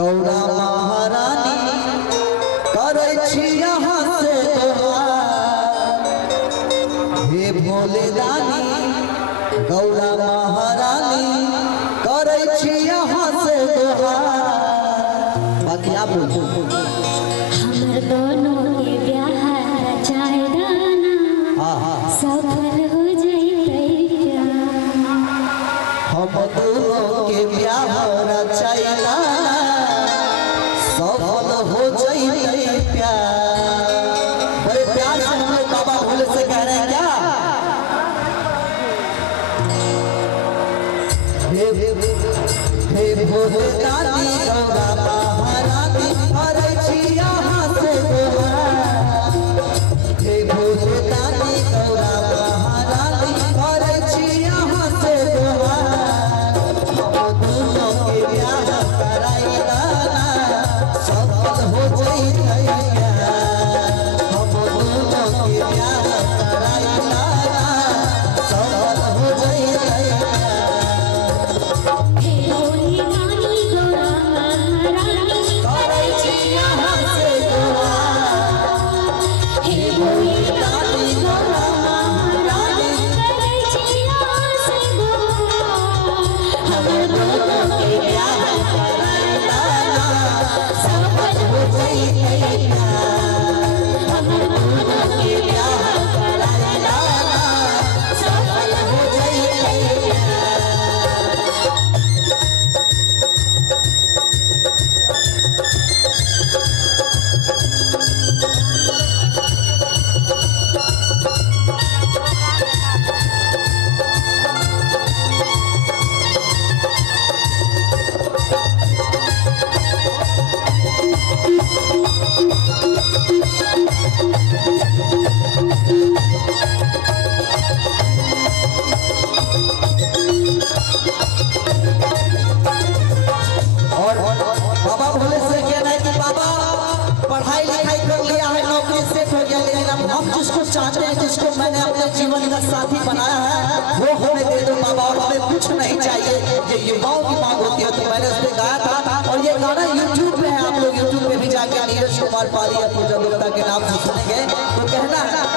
गौरा महारानी करे छी यहाँ से हे भोले रानी गौरा महारानी करे छी यहाँ से बाकी आप हमर दोनों के ब्याह रचाए दाना सफल हो जइतै हम दोनों के ब्याह रचाए दाना सफल हो जइतै प्यार। बड़े प्यार से हम लोग बाबा भोले से कह रहे हैं क्या हे भोले रानी गौरा महारानी करे छी यहाँ से हे भोले रानी गौरा महारानी करे छी यहाँ से हम दोनों के ब्याह कराई दाना सफल हो जइतै हम दोनों के ब्याह कराई दाना सफल हो जइतै। बाबा भोले से कहना है कि बाबा पढ़ाई लिखाई कर लिया है नौकरी सेट हो गया लेकिन हम जिसको चाहते हैं जिसको मैंने अपने जीवन का साथी बनाया है वो हमें दे दो बाबा और हमें कुछ नहीं चाहिए। ये युवाओं की मांग होती है तो मैंने उस पर गाया था और ये गाना यूट्यूब पे है आप लोग यूट्यूब पे भी जाके नीरज कुमार पाली या पूजा गुप्ता के नाम से सुनेंगे तो कहना है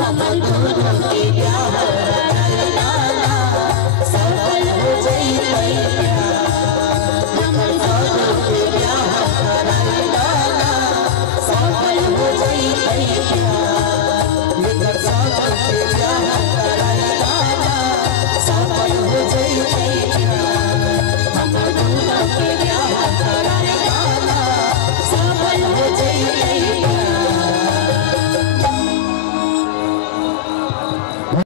हमर दोनों के ब्याह